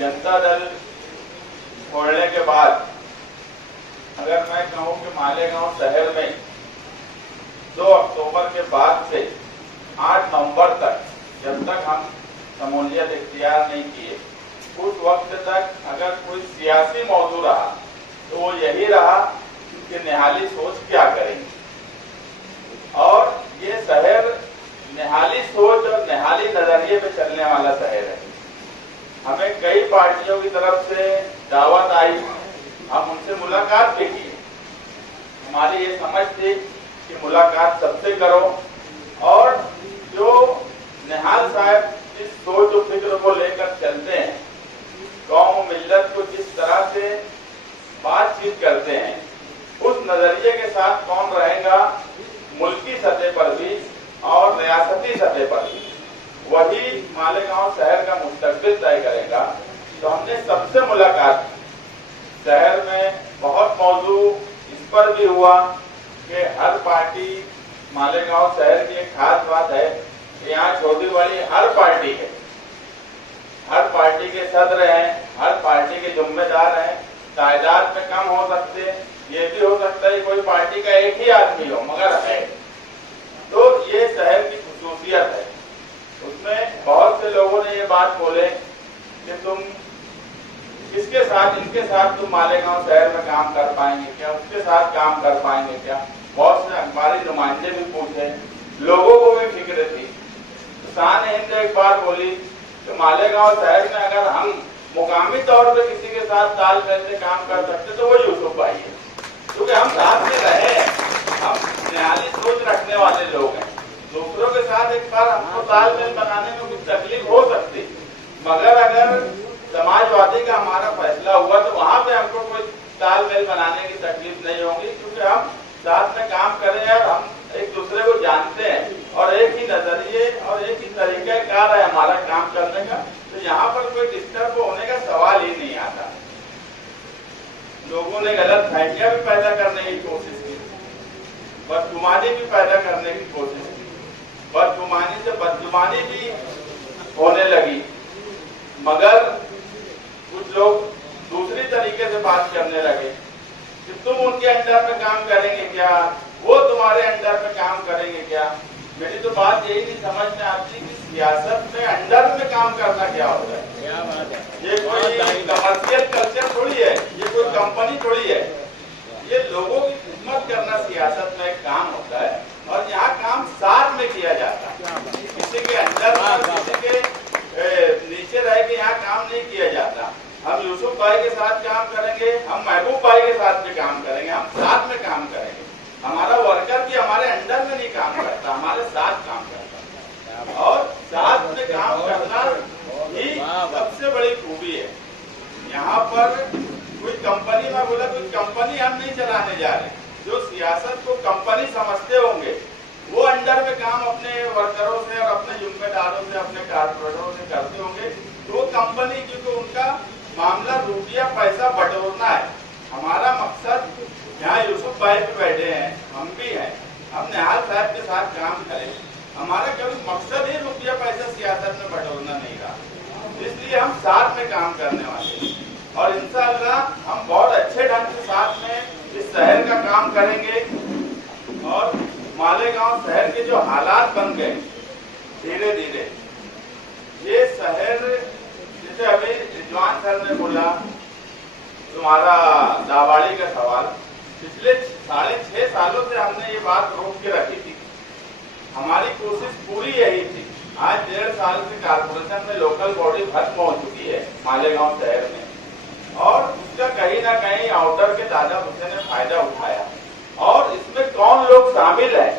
जनता दल छोड़ने के बाद अगर मैं कहूं कि मालेगांव शहर में 2 अक्टूबर के बाद से 8 नवंबर तक जब तक हम शमूलियत इख्तियार नहीं किए उस वक्त तक अगर कोई सियासी मौजू रहा तो वो यही रहा कि निहाली सोच क्या करेंगे। और ये शहर निहाली सोच और निहाली नजरिए पे चलने वाला शहर है। हमें कई पार्टियों की तरफ से दावत आई, हम उनसे मुलाकात भी की। हमारी ये समझ थी कि मुलाकात सबसे करो और जो निहाल साहब इस सोच और फिक्र को लेकर चलते हैं, कौम मिल्लत को जिस तरह से बातचीत करते हैं, उस नजरिए के साथ कौन रहेगा मुल्की सतह पर भी और रियासती सतह पर भी, वही मालेगांव शहर का मुस्तकबिल तय करेगा। तो हमने सबसे मुलाकात की। शहर में बहुत मौजू इस पर भी हुआ कि हर पार्टी, मालेगांव शहर की एक खास बात है कि यहाँ छोटी बड़ी हर पार्टी है, हर पार्टी के सदर हैं, हर पार्टी के जिम्मेदार हैं। तादाद में कम हो सकते, ये भी हो सकता है कोई पार्टी का एक ही आदमी हो, मगर है। तो ये शहर की खुसूसियत है। उसमें बहुत से लोगों ने ये बात बोले कि तुम किसके साथ, इनके साथ तुम मालेगांव शहर में काम कर पाएंगे क्या, उसके साथ काम कर पाएंगे क्या। बहुत से अखबारी नुमाइंदे भी पूछे, लोगों को भी फिक्र थी। शान हिंद एक बात बोली कि मालेगांव शहर में अगर हम मुकामी तौर पे किसी के साथ तालमेल से काम कर सकते तो वो यूसुफ भाई है, क्योंकि हम साथ में रहे, हम निहाली सोच रखने वाले लोग हैं। दूसरों के साथ एक बार हमको तालमेल बनाने में कुछ तकलीफ हो सकती, मगर अगर समाजवादी का हमारा फैसला हुआ तो वहां पे हमको कोई तालमेल बनाने की तकलीफ नहीं होगी, क्योंकि हम साथ में काम करें और हम एक दूसरे को जानते हैं और एक ही नजरिए और एक ही तरीका कार है हमारा काम करने का। तो यहाँ पर कोई डिस्टर्ब होने का सवाल ही नहीं आता। लोगों ने गलत फहमियां भी पैदा करने की कोशिश की, बदगुमानी भी पैदा करने की कोशिश की, बदगुमानी से बदगुमानी भी होने लगी, मगर कुछ लोग दूसरी तरीके से बात करने लगे कि तुम उनके अंडर में काम करेंगे क्या, वो तुम्हारे अंडर में काम करेंगे क्या। मेरी तो बात यही नहीं समझ में आती कि सियासत में अंडर में काम करना क्या होता है। क्या बात है, ये कोई कमर्शियल कल्चर थोड़ी है, ये कोई कंपनी थोड़ी है। ये लोगों की खिदमत करना सियासत में एक काम होता है और यहाँ काम साथ में किया जाता है। किसी के अंडर में, किसी के नीचे रह के यहाँ काम नहीं किया जाता। हम यूसुफ भाई के साथ काम करेंगे, हम महबूब भाई के साथ भी काम करेंगे, हम साथ में काम करेंगे। हमारा वर्कर भी हमारे अंडर में नहीं काम करता, हमारे साथ काम करता, और साथ में काम करना ही सबसे बड़ी खूबी है। यहाँ पर कोई कंपनी में बोला, कोई कंपनी हम नहीं चलाने जा रहे। जो सियासत को कंपनी समझते होंगे वो अंडर में काम अपने वर्करों से और अपने जिम्मेदारों से, अपने कारपोरेटरों से करते होंगे, तो वो कंपनी, क्योंकि उनका मामला रुपया पैसा बटोरना है। हमारा मकसद, यहाँ यूसुफ भाई पे बैठे हैं, हम भी हैं, हम निहाल साहब के साथ काम करें। हमारा कभी मकसद ही रुपया पैसा सियासत में बटोरना नहीं रहा, इसलिए हम साथ में काम करने वाले हैं और इंशाअल्लाह हम बहुत अच्छे ढंग से साथ में इस शहर का काम करेंगे। और मालेगांव शहर के जो हालात बन गए धीरे धीरे, ये शहर, जैसे अभी रिजवान सर ने बोला तुम्हारा दावाड़ी का सवाल, पिछले 6.5 सालों से हमने ये बात रोक के रखी थी। हमारी कोशिश पूरी यही थी। आज 1.5 साल से कारपोरेशन में लोकल बॉडी खत्म हो चुकी है मालेगांव शहर में, और उसका कहीं ना कहीं आउटर के दादा भुसे ने फायदा उठाया। और इसमें कौन लोग शामिल है,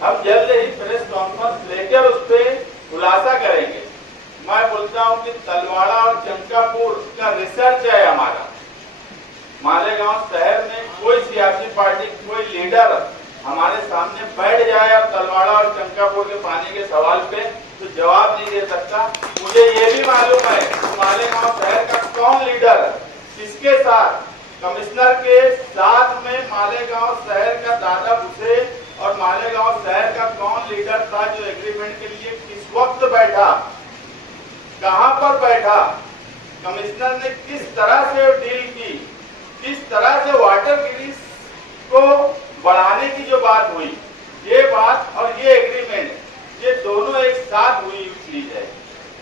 हम जल्द ही प्रेस कॉन्फ्रेंस लेकर उस पर खुलासा करेंगे। मैं बोलता हूं कि तलवाड़ा और चंकापुर का रिसर्च है हमारा। मालेगांव शहर में कोई सियासी पार्टी, कोई लीडर हमारे सामने बैठ जाए और तलवाड़ा और चंकापुर के पानी के सवाल पे तो जवाब नहीं दे सकता। मुझे ये भी मालूम है कि मालेगांव शहर का कौन लीडर, किसके साथ, कमिश्नर के साथ में मालेगांव शहर का दादा भुसे और मालेगांव शहर का कौन लीडर था जो एग्रीमेंट के लिए किस वक्त बैठा, कहां पर बैठा, कमिश्नर ने किस तरह से डील की, किस तरह से वाटर गिरीज को बढ़ाने की जो बात हुई, ये बात और ये एग्रीमेंट, ये दोनों एक साथ हुई चीज है।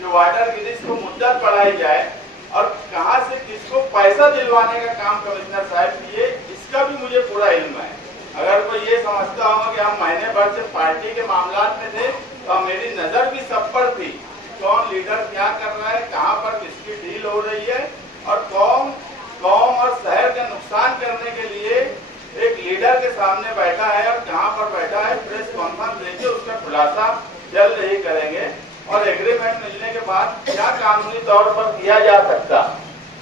जो वाटर गिरीज को मुद्दत बढ़ाई जाए और कहां से किसको पैसा दिलवाने का काम कमिश्नर साहब किए, इसका भी मुझे पूरा इल्म है। अगर कोई ये समझता होगा कि हम महीने भर से पार्टी के मामला में थे, तो मेरी नजर भी सब पर थी, कौन लीडर क्या कर रहा है, कहां पर किसकी डील हो रही है और कौन कौम और शहर का नुकसान करने के लिए एक लीडर के सामने बैठा है और कहां पर बैठा है। प्रेस कॉन्फ्रेंस लेके उसका खुलासा जल्द ही करेंगे और एग्रीमेंट मिलने के बाद क्या कानूनी तौर पर किया जा सकता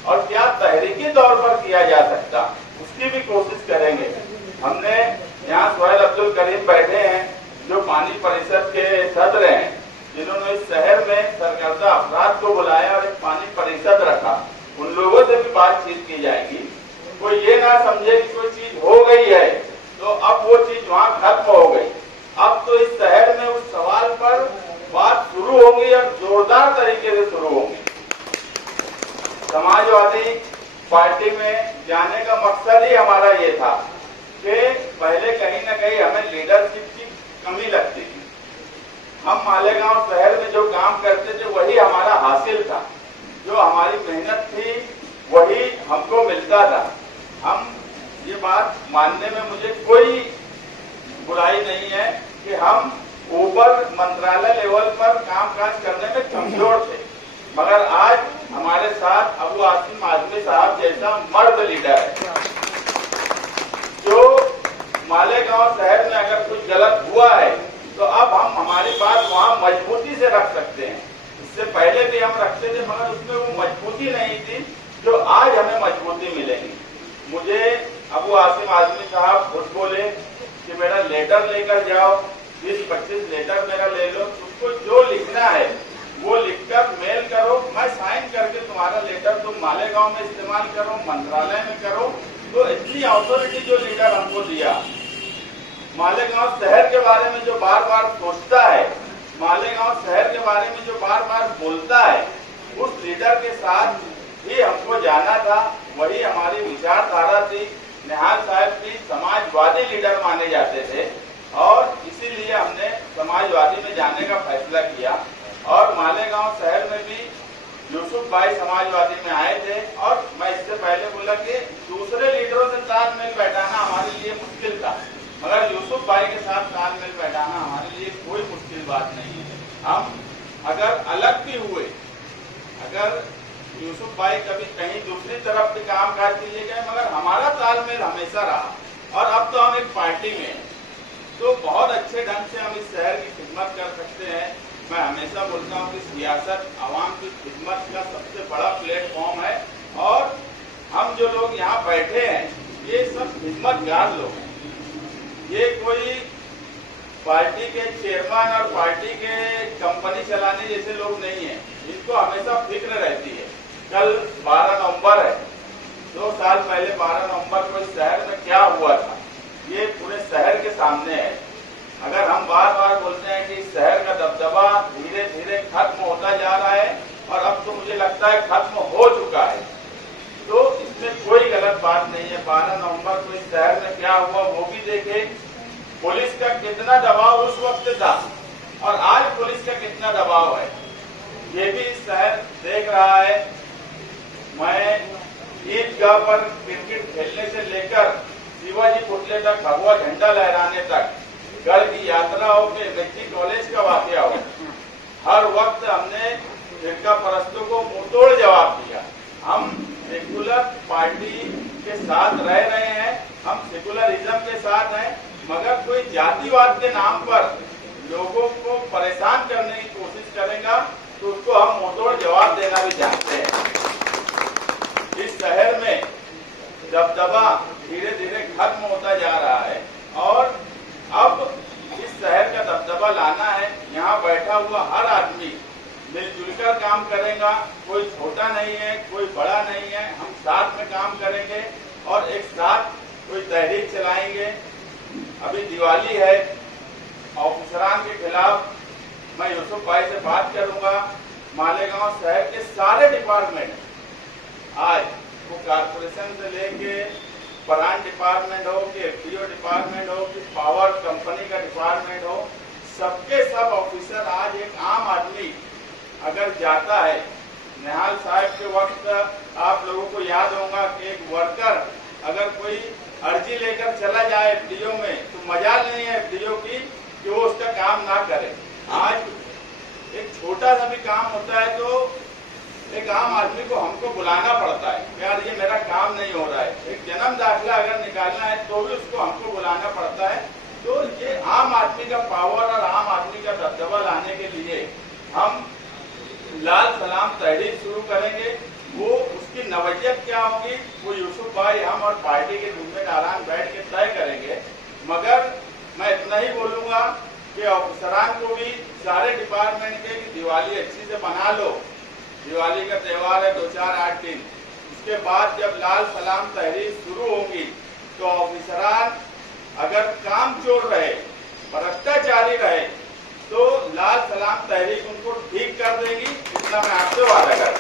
और क्या तहरीकी तौर पर किया जा सकता, उसकी भी कोशिश करेंगे। हमने यहाँ सोहेल अब्दुल करीम बैठे हैं, जो पानी परिषद के सदस्य हैं, जिन्होंने इस शहर में सरकर्दा अफराद को बुलाया और एक पानी परिषद रखा। उन लोगों से भी बातचीत की जाएगी। कोई ये ना समझे कि कोई चीज हो गई है तो अब वो चीज वहाँ खत्म हो गई। अब तो इस शहर में उस सवाल पर बात शुरू होगी और जोरदार तरीके से शुरू होगी। समाजवादी पार्टी में जाने का मकसद ही हमारा ये था कि पहले कहीं ना कहीं हमें लीडरशिप की कमी लगती थी। हम मालेगांव शहर में जो काम करते थे वही हमारा हासिल था, जो हमारी मेहनत थी वही हमको मिलता था। हम ये बात मानने में मुझे कोई बुराई नहीं है कि हम ऊपर मंत्रालय लेवल पर कामकाज करने में कमजोर थे, मगर आज हमारे साथ अबू आसिम आजमी साहब जैसा मर्द लीडर है, जो मालेगांव शहर में अगर कुछ गलत हुआ है तो अब हम हमारी बात वहाँ मजबूती से रख सकते हैं। इससे पहले भी हम रखते थे, मगर उसमें वो मजबूती नहीं थी जो आज हमें मजबूती मिलेगी। मुझे अबू आसिम आजमी साहब खुद बोले कि मेरा लेटर लेकर जाओ, 20-25 लेटर मेरा ले लो, उसको जो लिखना है वो लिखकर मेल करो, मैं साइन करके तुम्हारा लेटर तुम मालेगांव में इस्तेमाल करो, मंत्रालय में करो। तो इतनी अथॉरिटी जो लीडर हमको दिया, मालेगांव शहर के बारे में जो बार बार सोचता है, मालेगांव शहर के बारे में जो बार बार बोलता है, उस लीडर के साथ ही हमको जाना था। वही हमारी विचारधारा थी। निहाल साहब भी समाजवादी लीडर माने जाते थे और इसीलिए हमने समाजवादी में जाने का फैसला किया। और मालेगांव शहर में भी यूसुफ भाई समाजवादी में आए थे और मैं इससे पहले बोला कि दूसरे लीडरों से तालमेल बैठाना हमारे लिए मुश्किल था, मगर यूसुफ भाई के साथ तालमेल बैठाना हमारे लिए कोई मुश्किल बात नहीं है। हम अगर अलग भी हुए, अगर यूसुफ भाई कभी कहीं दूसरी तरफ भी काम काज के लिए गए, मगर हमारा तालमेल हमेशा रहा। और अब तो हम एक पार्टी में, तो बहुत अच्छे ढंग से हम इस शहर की खिदमत कर सकते हैं। मैं हमेशा बोलता हूँ कि सियासत आवाम की खिदमत का सबसे बड़ा प्लेटफॉर्म है और हम जो लोग यहाँ बैठे हैं ये सब खिदमतगार लोग हैं। ये कोई पार्टी के चेयरमैन और पार्टी के कंपनी चलाने जैसे लोग नहीं है। इनको हमेशा फिक्र रहती है। कल 12 नवंबर है, 2 साल पहले 12 नवंबर को इस शहर में क्या हुआ था ये पूरे शहर के सामने है। अगर हम बार बार बोलते हैं कि इस शहर का दबदबा धीरे धीरे खत्म होता जा रहा है और अब तो मुझे लगता है खत्म हो चुका है, तो इसमें कोई गलत बात नहीं है। 12 नवंबर को इस शहर में क्या हुआ वो भी देखे, पुलिस का कितना दबाव उस वक्त था और आज पुलिस का कितना दबाव है, ये भी इस शहर देख रहा है। मैं ईदगाह पर क्रिकेट खेलने से लेकर शिवाजी पुतले तक, भगवा झंडा लहराने तक, गढ़ की यात्रा हो के बच्ची कॉलेज का वाकया हो, हर वक्त हमने फिरका परस्तों को मुंहतोड़ जवाब दिया। हम सेकुलर पार्टी के साथ रह रहे हैं, हम सेकुलरिज्म के साथ हैं, मगर कोई जातिवाद के नाम पर लोगों को परेशान करने की कोशिश करेगा तो उसको हम मुंहतोड़ जवाब देना भी जानते हैं। इस शहर में दबदबा धीरे धीरे खत्म होता जा रहा है और अब इस शहर का दबदबा लाना है। यहाँ बैठा हुआ हर आदमी मिलजुल कर काम करेगा, कोई छोटा नहीं है, कोई बड़ा नहीं है। हम साथ में काम करेंगे और एक साथ कोई तहरीक चलाएंगे। अभी दिवाली है, ऑफिसरान के खिलाफ मैं यूसुफ भाई से बात करूंगा। मालेगांव शहर के सारे डिपार्टमेंट आज वो कारपोरेशन से लेके प्लान डिपार्टमेंट हो कि एफडीओ डिपार्टमेंट हो कि पावर कंपनी का डिपार्टमेंट हो, सबके सब ऑफिसर आज एक आम आदमी अगर जाता है, निहाल साहब के वक्त आप लोगों को याद होगा कि एक वर्कर अगर कोई अर्जी लेकर चला जाए एफडीओ में तो मजाल नहीं है एफडीओ की कि वो उसका काम ना करे। आज एक छोटा सा भी काम होता है तो एक आम आदमी को हमको बुलाना पड़ता है, यार ये मेरा काम नहीं हो रहा है। एक जन्म दाखिला अगर निकालना है तो भी उसको हमको बुलाना पड़ता है। तो ये आम आदमी का पावर और आम आदमी का दबदबा लाने के लिए हम लाल सलाम तहरीक शुरू करेंगे। वो उसकी नवैयत क्या होगी वो यूसुफ भाई, हम और पार्टी के जिम्मेदारान बैठ के तय करेंगे। मगर मैं इतना ही बोलूंगा कि अफसरान को भी सारे डिपार्टमेंट के दिवाली अच्छी से बना लो। दिवाली का त्योहार है 2-4-8 दिन, उसके बाद जब लाल सलाम तहरीक शुरू होंगी तो अफसरान अगर काम चोर रहे, भ्रष्टाचारी रहे तो लाल सलाम तहरीक उनको ठीक कर देगी। इतना मैं आपसे वादा करता हूं।